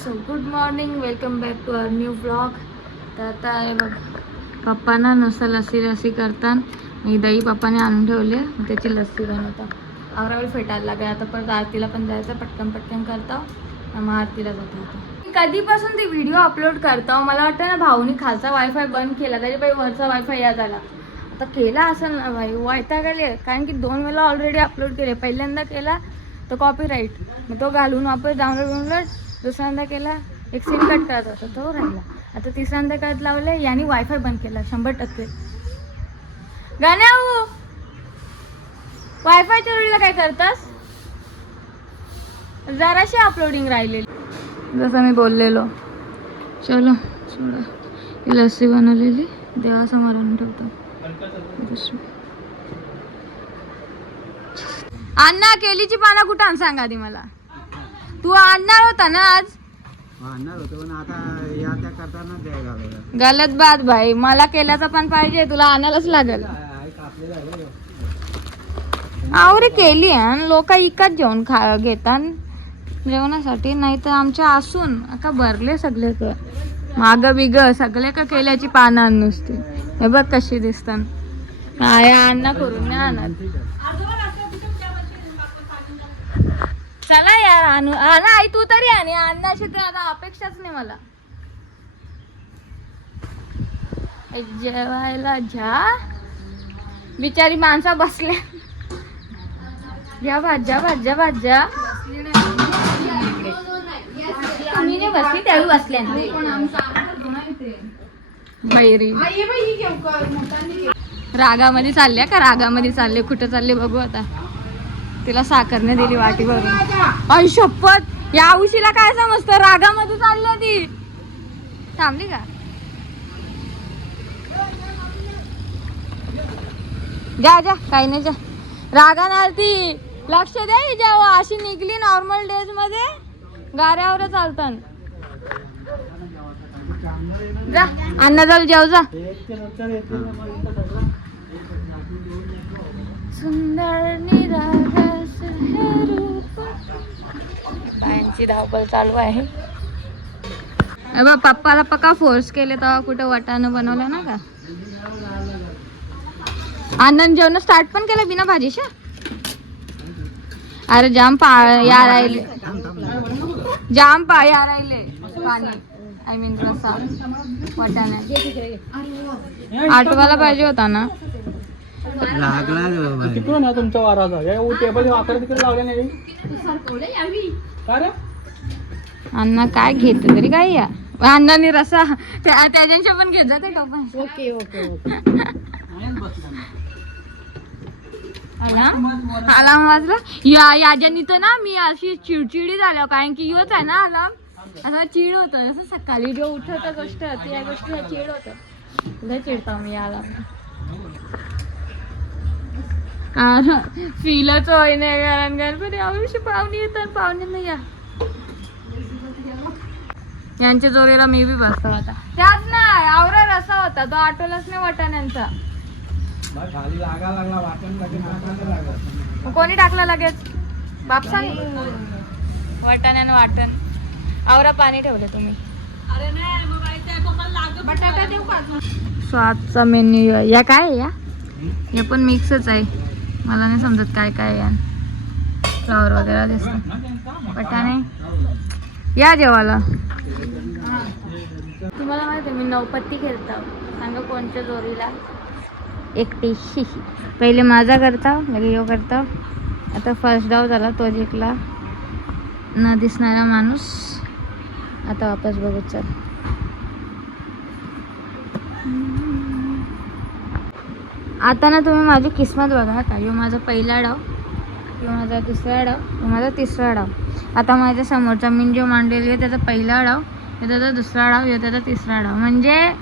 So good morning, welcome back to our new blog. तर आता आहे बघ, पप्पांना नुसतं लस्सी करतात. मी दही पप्पाने आणून ठेवले, त्याची लस्सी बनवतात. आवरावर फेटायला लागेल आता. परत आरतीला पण जायचं, पटकन करता. मग आरतीला जातो आता. कधीपासून ती व्हिडिओ अपलोड करता मला वाटतं ना, भाऊनी खालचा वायफाय बंद केला, त्याच्या बाई वरचा वायफाय या झाला. आता केला असेल ना भाई, वैताग आले. कारण की 2 वेळा ऑलरेडी अपलोड केले. पहिल्यांदा केला तो कॉपीराईट, मग तो घालून वापस डाउनलोड. दुसऱ्यांदा केला, एक सीन कट करत होता, तो राहिला. आता तिसऱ्यांदा करत लावले, याने वायफाय बंद केला 100%. गाण्याऊ वायफायच्या वेळेला काय करतास? जराशी अपलोडिंग राहिलेली, जसं मी बोललेलो. चलो सोडा, ही लस्सी बनवलेली देवासमोर आणून ठेवतो. अण्णा केलीची पानं कुठं आण सांगा आधी मला. तू आणणार होता ना आज? आणणार होतो पण आता या त्या करताना द्यायला गलत बात भाई, मला केल्याचं पण पाहिजे, तुला आणायलाच लागेल. आवरे केली आणि लोक इकत जेवण घेतात जेवणासाठी. नाही तर आमच्या असून का भरले सगळे का माग बिग सगळे का केल्याची पानं नुसती. हे बघ कशी दिसतात. अण्णा करून नाही आणत. चला यार आणू ना आई, तू तरी आणि अन्नाशी तर आता अपेक्षाच नाही मला. जेवायला जा, बिचारी माणसं बसले. या भाज्या मी नाही बसली, त्यावेळी बसल्या बैरी. रागामध्ये चालल्या का? रागामध्ये चालले, कुठं चालले बघू आता. तिला साखरने दिली वाटी भरून. आई शपथ, या उशीला काय समजतं? रागामध्ये चालली ती. थांबली का? जा काही नाही, जा. रागाने आलती, लक्ष द्या जेव्हा अशी निघली. नॉर्मल डेज मध्ये गाऱ्यावर चालतात. जा अण्णा, जाऊ जेव जा. सुंदर निरागस हे रूप. बायांची धावपळ चालू आहे. पप्पाला पक्का फोर्स केले तेव्हा कुठे वाटाणं बनवलं ना का. अण्णाने जेवण स्टार्ट पण केलं बिना भाजीच्या. अरे जाम या राहिले पाणी. आय मीन रसा वाटाणे आठवायला पाहिजे होता ना. लागला तुमचा वाराचा टेबल आकडे तिकडे लावले नाही. अण्णा काय घेत तरी काय या अण्णाने रसा त्याच्या पण घेत जाते टोपा. ओके अलार्म वाजला याच्यानी तर ना. मी अशी चिडचिडी झाल्या, कारण की योच आहे ना अलार्म. असं चिड होत, जसं सकाळी जो उठत गोष्ट होती, या गोष्टीला चिड होत. लय चिडता मी आला फीलच होय नाही. कारण गणपती आयुष्य पाहुणे येतात, पाहुणे नाही या. यांच्या जोरीला मी बी बसतो आता. त्याच नाही आवरा रसा होता तो, आठवलाच नाही वाटाण्यांचा. कोणी टाकला लगेच? बापसा वाटाण्यानं वाटण. आवरा पाणी ठेवले तुम्ही. सो आजचा मेन्यू या काय आहे? या पण मिक्सच आहे, मला नाही समजत काय काय या. फ्लावर वगैरे दिसतं. वाटाणे या जेवायला. तुम्हाला माहिती आहे मी नवपत्ती खेळतो. सांगा कोणत्या जोरीला? एकटी. पहिले माझा करता, लगे यो करता. आता फर्स्ट डाव झाला, तो जिंकला. न दिसणारा माणूस. आता वापस बघू. चल आता ना तुम्ही माझी किस्मत बघा का. यो माझा पहिला डाव, यो माझा दुसरा डाव, यो माझा तिसरा डाव. आता माझ्या समोरचा मी जो मांडलेली आहे त्याचा पहिला डाव, यो त्याचा दुसरा डाव, यो त्याचा तिसरा डाव. म्हणजे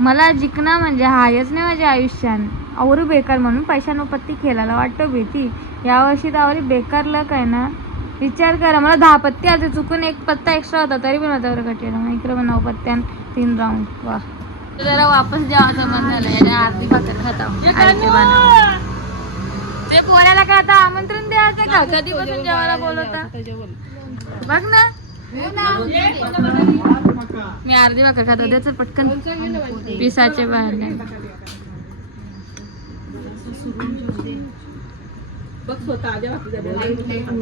मला जिंकणं म्हणजे हायच नाही माझ्या आयुष्यात. आवरी बेकार म्हणून पैशानोपत्ती खेळायला वाटतं भीती. यावर्षी तर आवरी बेकार लक आहे ना. विचार करा, मला 10 पत्ते आले, चुकून 1 पत्ता एक्स्ट्रा होता तरी पण माझ्यावर कटेला. मग इकडे 9 पत्त्यान 3 राऊंड. वा, जरा वापस जेवायचं मन झालं. याने आरती भाकर खाता ते पोऱ्याला काय आता आमंत्रण द्यायचं का? कधीपासून जेवायला बोलवता बघ ना. मी अर्धी भाकर खात होते तर पटकन पिसाचे बाहेर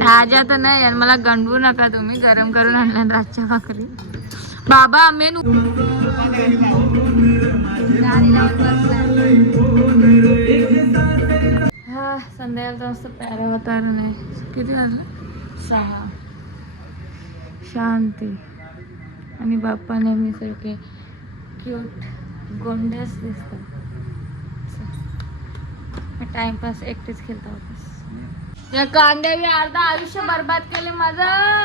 ताज्या तर नाही यार, मला गंडवू नका तुम्ही. गरम करून आणल्या रातच्या भाकरी. बाबा मेनू हा संध्याकाळचं मस्त प्यारं वातावरण आहे. किती वाजलं? 6. शांती आणि बाप्पा नेहमीसारखे क्यूट गोंड्याच दिसतात. टाइमपास एकटेच खेळता वापस. या कांद्याने अर्धा आयुष्य बर्बाद केले माझं.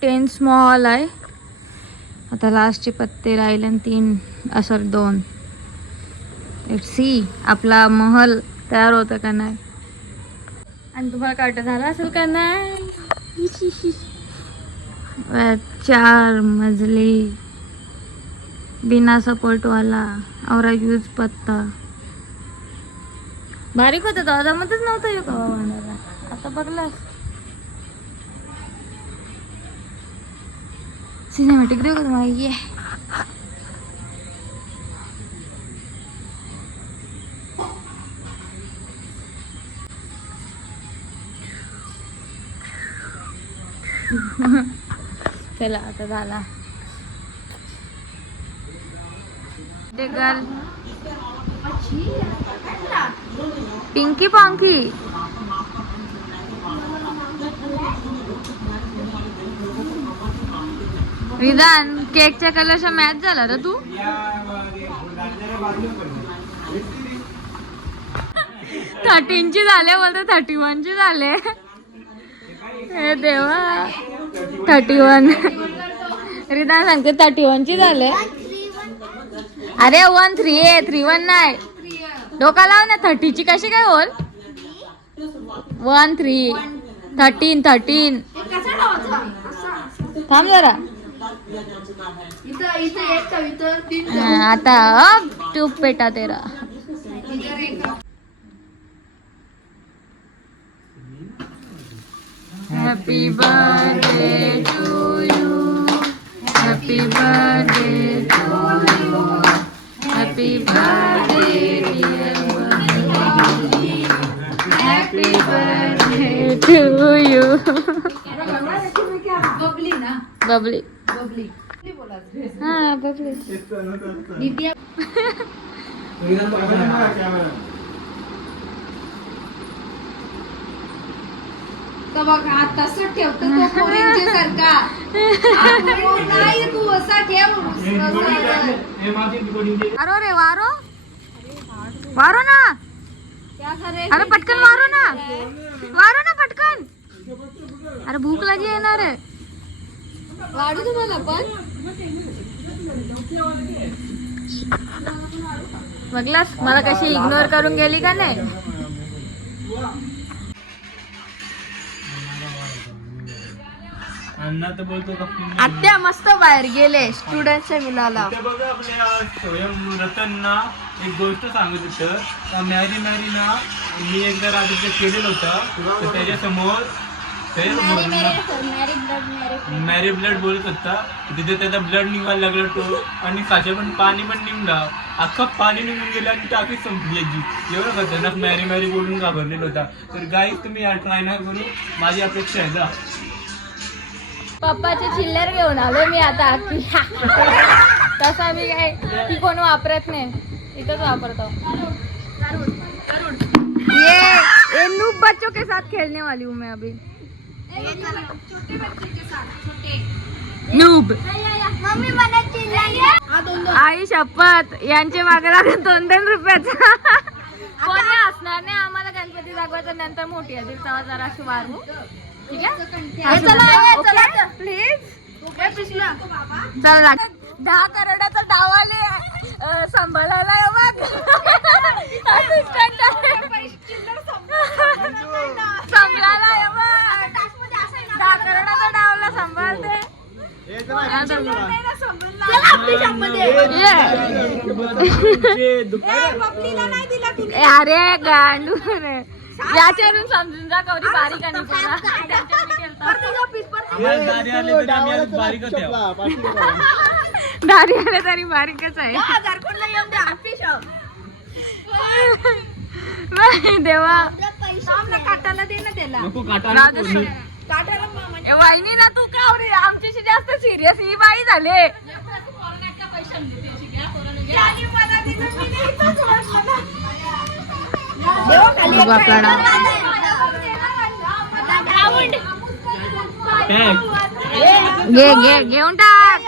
टेन्स मॉल आहे. आता लास्टचे पत्ते राहिले 3 सॉरी 2. सी आपला महल तयार होतं का नाही. आणि तुम्हाला काय वाटतं झाला असेल का नाही. 4 मजली बिना सपोर्ट वाला और यूज पत्ता. बारीक होतं दादा मध्येच नव्हतं यो कवा वाढायला. आता बघलास सिनेमॅटिक देऊ का तुम्हाला. ये चला आता झाला. ते गर्ल पिंकी पांकी विधान केकच्या कलरचा मॅच झाला रे तू. 13ची झाले बोलते 31ची झाले. हे देवा 31 रिदान सांगते 31ची झाले. अरे 13 आहे 31 नाही. डोका लाव ना 30ची कशी काय होल. 13 13 थांब जरा. आता अब चुप बेटा तेरा. Happy birthday to you. Happy birthday to you. Happy birthday dear Bobby. Happy birthday to you. Babli ना. बबली बबली हाँ बबली. तर बघ आता तसं ठेवतो तो पोरींच्या सारखा. नाही तू असा ठेव. वारो रे वारो वारो ना. अरे पटकन वारो ना पटकन. अरे भूक लगी आहे ना रे. वाढू तुम्हाला पण बघलास मला कशी इग्नोर करून गेली का नाही. आत्या मस्त बाहेर गेले स्टुडंटच्या मिलाला. बघा आपल्या स्वयं रतनना एक गोष्ट सांगत होतं. मॅरी ना मी एकदा रात्री केलेलं होतं तर त्याच्यासमोर मॅरी ब्लड बोलत होता. तिथे त्याचा ब्लड निघायला लागला तो आणि साचे पण पाणी पण निघला. अख्खा पाणी निघून गेलं आणि टाकी संपली याची. एवढं खतरनाक मॅरी बोलून घाबरलेला होता. तर गाईज तुम्ही ट्राय ना करू. माझी अपेक्षा आहे जा. पप्पाचे चिल्लर घेऊन आलो मी आता. तसा मी काय ती कोण वापरत नाही. इथंच वापरतो. ये नूब बच्चों के साथ खेलने वाली हूँ मैं अभी. नूब मम्मी मला चिल्ला. आई शपथ यांचे मागे लागून 2-2 रुपयाचा. कोणी असणार नाही. आम्हाला गणपती दाखवायचं नंतर मोठी आहे तेव्हा जरा अशी वारू. ठीक आहे चला प्लीज. चला 10 करोडाचा डाव आले सांभाळायला बघ. सांभाळायला बघ. 10 करोडाचा डावला सांभाळते. पपलीला नाही दिला तुम्ही. अरे गांडू रे याच्यावरून समजून जा कवरी बारीक आणि पोरा. आम्हाला दारी आले तरी आम्ही आज बारीकच आहे. दारी आले तरी बारीकच आहे. नाही देवा काटाला दे ना त्याला. नको काटाला कोणी. काटाला ए, वहिनी ना तू का रे आमच्याशी जास्त सिरियस ही बाई झाले. घे घे घेऊन टाक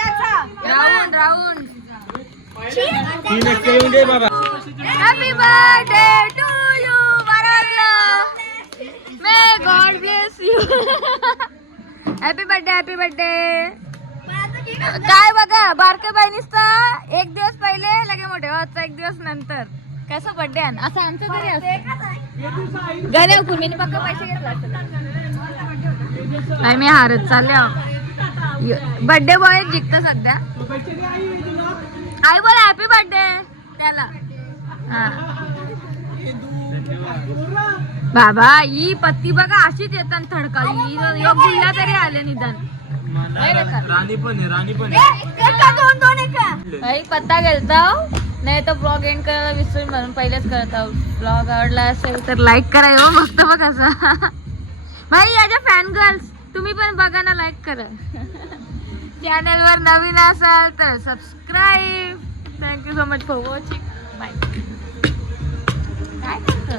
राऊंड राऊंड. तीन एक येऊन दे बाबा. हॅपी बर्थडे टू यू वराडला. May God bless you. Happy birthday happy birthday. काय बघा बारक्या बहिणीचा एक दिवस पहिले लगे मोठे होत एक दिवस नंतर कसं बर्थडे असं आमचं तरी असतं. गणे कुणी पक्का पैसे घेतला नाही मी हारत चालले. बर्थडे बॉय जिंकत सध्या. आई बोला हॅपी बर्थडे त्याला. हा बाबा ही पत्ती बघा अशीच येतात थडकाली. गुल्ला तरी आले निदान. राणी पण आहे राणी पण भाई पत्ता गेलता नाही तर ब्लॉग एंड करायला विसरून म्हणून पहिलेच करत आहोत. ब्लॉग आवडला असेल तर लाईक करा. हो मस्त बघ असा भाई याच्या फॅन गर्ल्स तुम्ही पण बघा ना लाईक करा. चॅनल वर नवीन असाल तर subscribe. Thank you so much for watching. Bye. काय करतो